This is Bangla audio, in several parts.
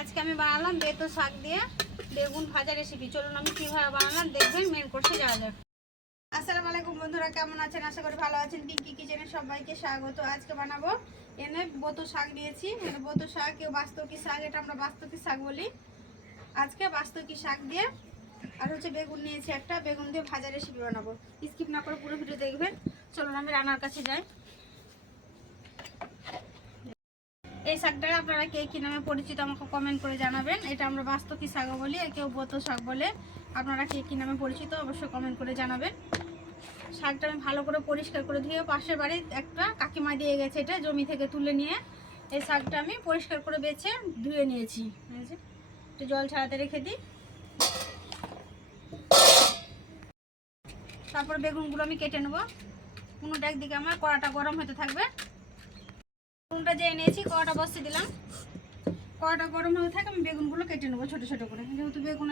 আজকে আমি বানালাম বেতো শাক দিয়ে বেগুন ভাজা রেসিপি চলুন আমি কীভাবে বানালাম, দেখবেন মেন কোর্সে যাওয়া যাক। আসসালামু আলাইকুম বন্ধুরা, কেমন আছেন? আশা করি ভালো আছেন। পিঙ্কি কিচেনে সবাইকে স্বাগত। আজকে বানাবো এনে বতো শাক নিয়েছি এনে বতো শাক কেউ বাস্তকি শাক, এটা আমরা বাস্তকি শাক বলি। আজকে বাস্তকি শাক দিয়ে আর হচ্ছে বেগুন নিয়েছি একটা। বেগুন দিয়ে ভাজা রেসিপি বানাবো। স্কিপ না করে পুরো ভিডিও দেখবেন। চলুন আমি রান্নার কাছে যাই। এই শাকটা আপনারা কে কী নামে পরিচিত আমাকে কমেন্ট করে জানাবেন। এটা আমরা বাস্তকি শাক বলি আর কেউ বতো শাক বলে। আপনারা কে কী নামে পরিচিত অবশ্যই কমেন্ট করে জানাবেন। শাকটা আমি ভালো করে পরিষ্কার করে ধুয়ে পাশের বাড়ির একটা কাকিমা দিয়ে গেছে এটা জমি থেকে তুলে নিয়ে। এই শাকটা আমি পরিষ্কার করে বেছে ধুয়ে নিয়েছি। একটু জল ছাড়াতে রেখে দিই। তারপর বেগুনগুলো আমি কেটে নেব। কোনোটা একদিকে আমার কড়াটা গরম হতে থাকবে। বেগুনটা যে নিয়েছি কটা বসিয়ে দিলাম। কটা গরম হয়ে থাকে, আমি বেগুনগুলো কেটে নেব ছোটো ছোটো করে। যেহেতু বেগুন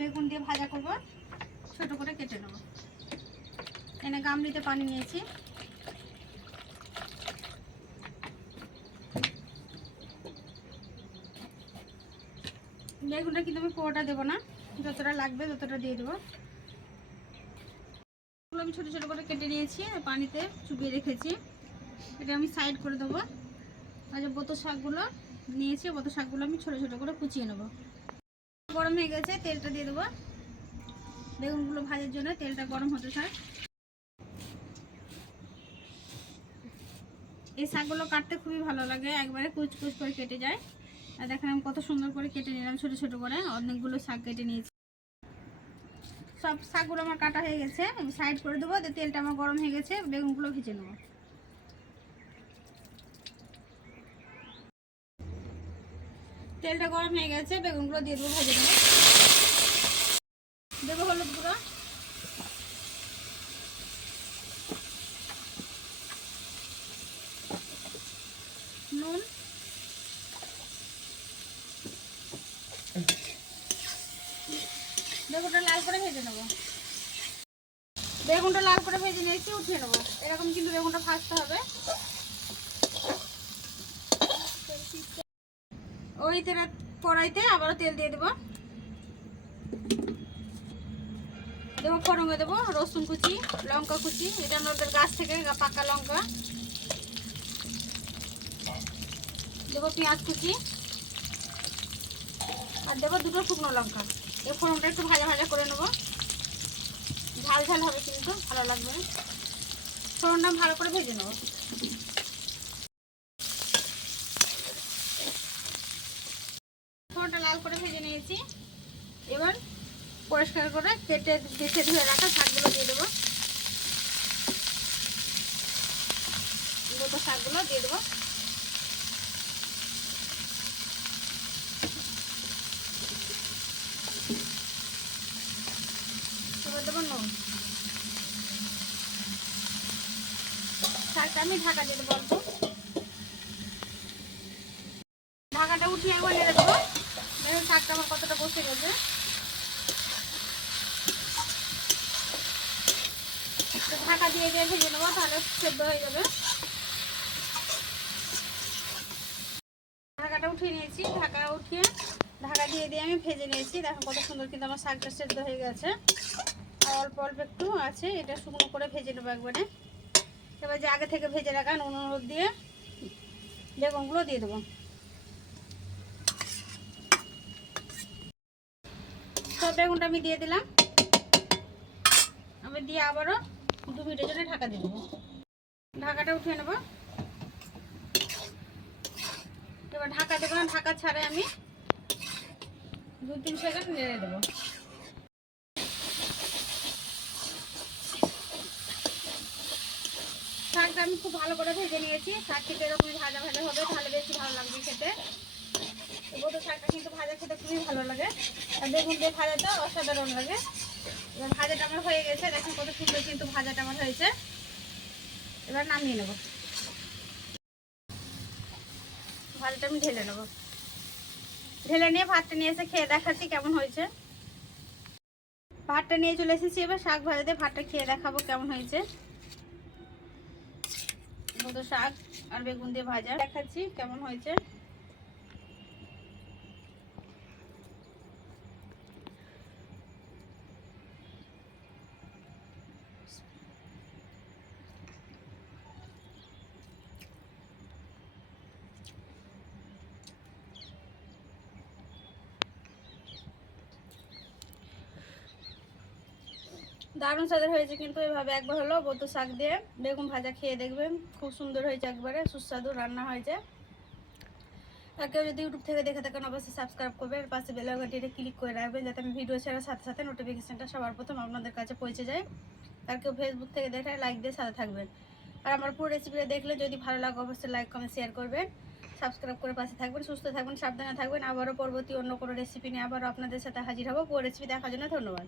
বেগুন দিয়ে ভাজা করব, ছোটো করে কেটে নেব। এনে গামলিতে পানি নিয়েছি। বেগুনটা কিন্তু আমি পুরোটা দেবো না, যতটা লাগবে ততটা দিয়ে দেবো। আমি ছোটো ছোটো করে কেটে নিয়েছি পানিতে চুপিয়ে রেখেছি। এটা আমি সাইড করে দেবো। আর যে বোতো শাকগুলো নিয়েছি, বোতো শাকগুলো আমি ছোটো ছোটো করে কুচিয়ে নেব। গরম হয়ে গেছে, তেলটা দিয়ে দেবো। বেগুনগুলো ভাজার জন্য তেলটা গরম হতে থাক। এই শাকগুলো কাটতে খুবই ভালো লাগে, একবারে কুচ কুচ করে কেটে যায়। আর দেখেন আমি কত সুন্দর করে কেটে নিলাম, ছোটো ছোটো করে। অনেকগুলো শাক কেটে নিয়েছি। সব শাকগুলো আমার কাটা হয়ে গেছে সাইড করে দেবো তেলটা আমার গরম হয়ে গেছে, বেগুনগুলো ভেজে নেব। তেলটা গরম হয়ে গেছে, বেগুনগুলো দিয়ে দেবো ভেজে দেবো দেবো হলুদ গুঁড়ো। নুন। বেগুনটা লাল করে ভেজে নেব। বেগুনটা লাল করে ভেজে নিয়েছি, উঠিয়ে নেব। এরকম কিন্তু বেগুনটা ভাজতে হবে। তেলে কড়াইতে আবারও তেল দিয়ে দেবো। দেবো ফোড়নে দেবো রসুন কুচি, লঙ্কা কুচি, এটা আমাদের গাছ থেকে পাকা লঙ্কা। দেবো পেঁয়াজ কুচি। আর দেবো দুটো শুকনো লঙ্কা। এই ফোড়নটা একটু ভাজা ভাজা করে নেব। ঝাল ঝাল হবে কিন্তু, ভালো লাগবে ফোড়নটা ভালো করে ভেজে নেব। ফোড়নটা লাল করে ভেজে নিয়েছি। এবার পরিষ্কার করে কেটে বেছে ধুয়ে রাখা শাকগুলো দিয়ে দেবো। দুটো শাকগুলো দিয়ে দেবো। এবার শাকটা আমি ঢাকা দিয়ে দেবো ঢাকাটা উঠিয়ে একবার দেবো। শাকটা আমার কতটা বসে গেছে। ঢাকা দিয়ে দিয়ে ভেজে নেব, তাহলে সেদ্ধ হয়ে যাবে। ঢাকাটা উঠিয়ে নিয়েছি, ঢাকা উঠিয়ে ঢাকা দিয়ে দিয়ে আমি ভেজে নিয়েছি। দেখো কত সুন্দর কিন্তু আমার শাকটা সেদ্ধ হয়ে গেছে। আর অল্প অল্প একটু আছে, এটা শুকনো করে ভেজে নেব একবারে। এবার যে আগে থেকে ভেজে রাখা নুন হলুদ দিয়ে বেগুনগুলো দিয়ে দেবো। তো বেগুনটা আমি দিয়ে দিলাম। আমি দিয়ে আবারও দু মিনিটের জন্য ঢাকা দিয়ে ঢাকাটা উঠিয়ে নেব। এবার ঢাকা দেবো না, ঢাকা ছাড়াই আমি দু তিন সেকেন্ড নেড়ে দেবো। শাকটা আমি খুব ভালো করে ভেজে নিয়েছি। শাক খেতে এরকমই ভাজা ভাজা হবে, তাহলে বেশি ভালো লাগবে খেতে। বোটো শাকটা কিন্তু ভাজা খেতে খুবই ভালো লাগে। আর বেগুন দিয়ে ভাজাটা অসাধারণ লাগে। এবার ভাজাটা আমার হয়ে গেছে। দেখুন কত সুন্দর কিন্তু ভাজাটা আমার হয়েছে। এবার নামিয়ে নেব। ভাজাটা আমি ঢেলে নেব। ঢেলে নিয়ে ভাতটা নিয়ে এসে খেয়ে দেখাচ্ছি কেমন হয়েছে। ভাতটা নিয়ে চলে এসেছি এবার শাক ভাজা দিয়ে ভাতটা খেয়ে দেখাবো কেমন হয়েছে। মতো শাক আর বেগুন দিয়ে ভাজা। দেখাচ্ছি কেমন হয়েছে। দারুণ স্বাদের হয়েছে কিন্তু এভাবে একবার হলো বতো শাক দিয়ে বেগুন ভাজা খেয়ে দেখবেন। খুব সুন্দর হয়েছে একবারে, সুস্বাদু রান্না হয়েছে। আর কেউ যদি ইউটিউব থেকে দেখে থাকেন, অবশ্যই সাবস্ক্রাইব করবেন আর পাশে বেল আইকনটিতে ক্লিক করে রাখবেন যাতে আমি ভিডিও ছাড়ার সাথে সাথে নোটিফিকেশানটা সবার প্রথম আপনাদের কাছে পৌঁছে যায়। আর কেউ ফেসবুক থেকে দেখে লাইক দিয়ে সাথে থাকবেন। আর আমার পুরো রেসিপিটা দেখলে যদি ভালো লাগে, অবশ্যই লাইক কমেন্ট শেয়ার করবেন। সাবস্ক্রাইব করে পাশে থাকবেন, সুস্থ থাকবেন, সাবধানে থাকবেন। আবারও পরবর্তী অন্য কোনো রেসিপি নিয়ে আবারও আপনাদের সাথে হাজির হব। পুরো রেসিপি দেখার জন্য ধন্যবাদ।